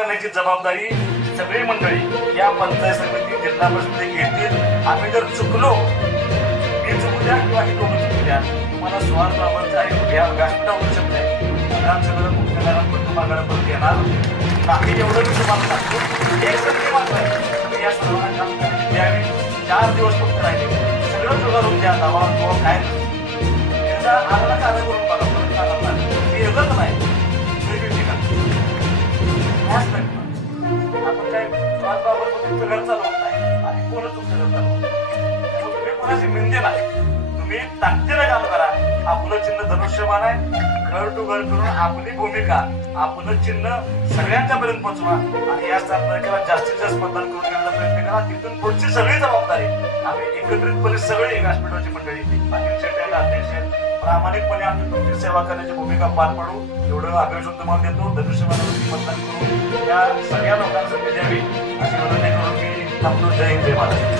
करण्याची जबाबदारी सगळी मंडळी या पंचायत समिती जिल्हा परिषदे घेतील. आम्ही जर चुकलो मी चुकू द्या किंवा हे दोघं चुकू द्या मला सुहास बाबत आहे या व्यासपीठा होऊ शकते विधानसभेला मुख्यालयाला पण तुम्हाला परत येणार नाही एवढं मी तुम्हाला सांगतो एक संधी मात्र या सर्वांना काम द्यावी चार दिवस फक्त राहिले. सगळं जुगारून द्या दावा किंवा काय एकदा तुमचं घर चालवत नाही आणि कोणच तुमचं घर चालवत तुम्ही कोणाची मिंदी नाही तुम्ही काम करा. आपलं चिन्ह धनुष्यमान आहे. घर टू घर करून आपली भूमिका आपलं चिन्ह सगळ्यांच्या पर्यंत पोहोचवा आणि या सात जास्तीत जास्त मतदान करून घेण्याचा प्रयत्न करा. तिथून पुढची सगळी जबाबदारी आम्ही एकत्रितपणे सगळे एका व्यासपीठाची मंडळी अखिल अध्यक्ष प्रामाणिकपणे आम्ही तुमची सेवा करण्याची भूमिका पार पाडू. एवढं आग्रह तुम्हाला देतो. धनुष्यमान मतदान करून या सगळ्या लोकांसाठी द्यावी. अशी विनंती करून मी जय हिंद जय महाराष्ट्र